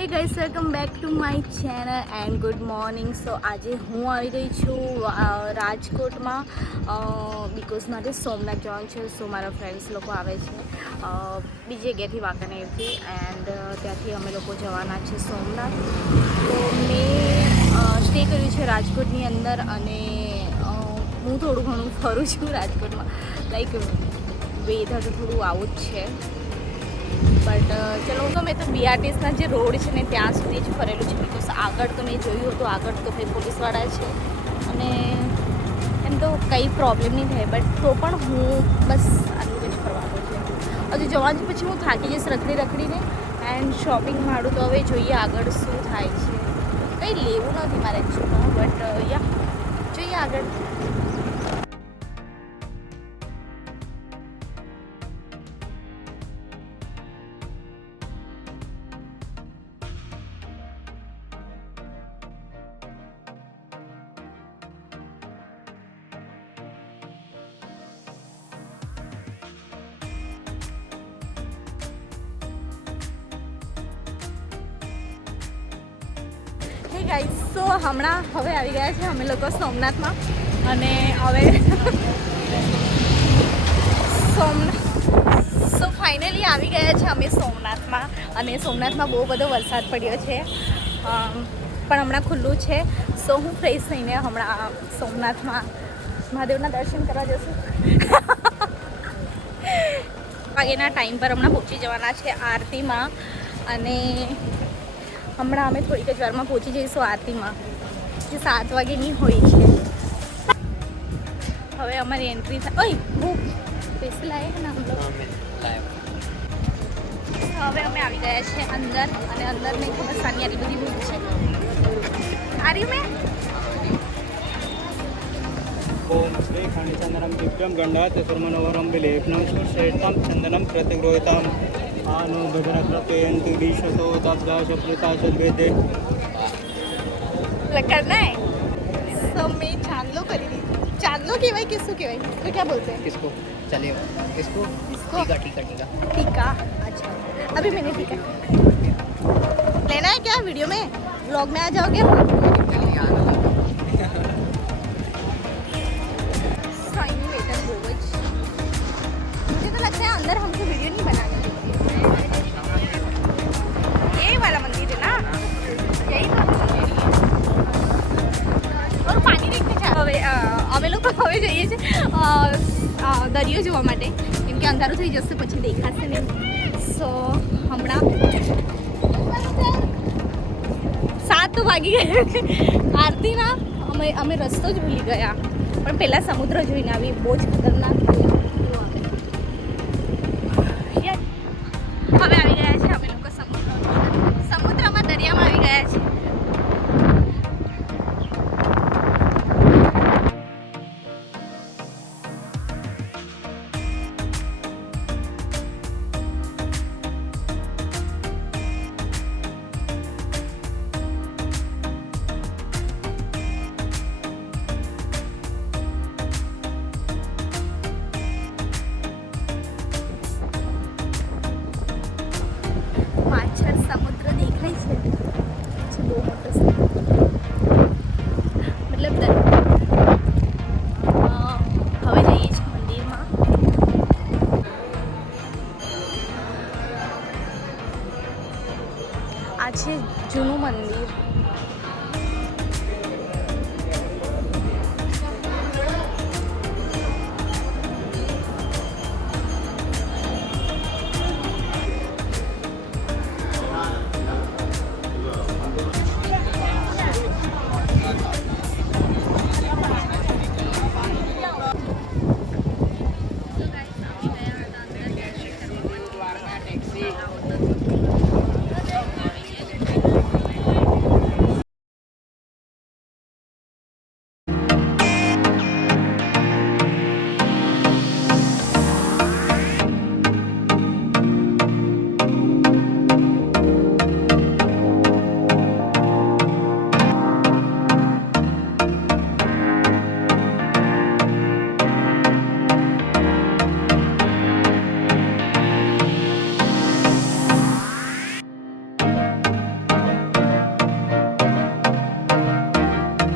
હે guys, welcome back to my channel and good morning. So આજે હું આવી ગઈ છું રાજકોટમાં બિકોઝ મારે સોમનાથ જવાનું છે. સો મારા ફ્રેન્ડ્સ લોકો આવે છે બીજી જગ્યાએથી વાંકાનેરથી, એન્ડ ત્યાંથી અમે લોકો જવાના છે સોમનાથ. તો મેં સ્ટે કર્યું છે રાજકોટની અંદર, અને હું થોડું ઘણું ફરું છું રાજકોટમાં. લાઈક વેધર તો થોડું આવું જ છે, બટ ચલો તો મેં તો બીઆરટીએસના જે રોડ છે ને ત્યાં સુધી જ ફરેલું છે. બિકોઝ આગળ તો મેં જોયું હતું, આગળ તો ભાઈ પોલીસવાળા છે અને એમ તો કંઈ પ્રોબ્લેમ નહીં થાય, બટ તો પણ હું બસ આટલું જ ફરવાનું છે. હજુ જવાનું પછી હું થાકી જઈશ રખડીને, એન્ડ શોપિંગ મારું તો હવે જોઈએ આગળ શું થાય છે. કંઈ લેવું નથી મારે એકચ્યુઅલમાં, બટ યા જોઈએ આગળ. હે ગાઈસ, સો હમણાં હવે આવી ગયા છે અમે લોકો સોમનાથમાં, અને હવે સો ફાઇનલી આવી ગયા છે અમે સોમનાથમાં. અને સોમનાથમાં બહુ બધો વરસાદ પડ્યો છે, પણ હમણાં ખુલ્લું છે. સો હું ફ્રેશ થઈને હમણાં સોમનાથમાં મહાદેવના દર્શન કરવા જશું. વાગ્યાના ટાઈમ પર હમણાં પહોંચી જવાના છે આરતીમાં, અને હમણાં અમે થોડીક જ વારમાં પહોંચી જઈશું આરતીમાં, જે 7 વાગ્યાની હોય છે. હવે અમારી એન્ટ્રી થાય. ઓય હું પૈસા લાયક ના હવે અમે આવી ગયા છે અંદર, અને અંદર મેં ખબર સાની આરી બધી ભૂલ છે. આરી મેં ओम श्री खणिचंदनम दिव्यम गंडात सुरमनोवरम विलेपनम सुश्रेष्ठम चंदनम प्रतिगृहीतम आनो भद्रकृतेयन्ति दिशतो तब्दाश प्रताश वेदे करना है. સો મેં ચાંદલો કરી દીધું. ચાંદલો કહેવાય કે શું કહેવાય, તો ક્યાં બોલते हैं किसको चलेगा किसको इसको टीका टीका. अच्छा, अभी मैंने टीका लेना है. क्या वीडियो में व्लॉग में आ जाओगे? मुझे तो लगता है अंदर हमको वीडियो नहीं बनानी चाहिए. ये वाला मंदिर है ना, यही तो मंदिर है. और पानी देखने जा હવે અમે લોકો હવે જઈએ છીએ દરિયો જોવા માટે, કેમ કે અંધારું થઈ જશે પછી દેખાશે નહીં. સો હમણાં 7 તો વાગી ગયા છે આરતીના. અમે રસ્તો જ ભૂલી ગયા, પણ પહેલાં સમુદ્ર જોઈને આવી. બહુ જ ખતરનાક હવે આવી ગયા છે અમે લોકો સમુદ્રમાં, દરિયામાં આવી ગયા છે. પાછળ સમુદ્ર દેખાય છે, બહુ મોટો મતલબ હવે જઈએ છીએ મંદિરમાં. આ છે જૂનું મંદિર.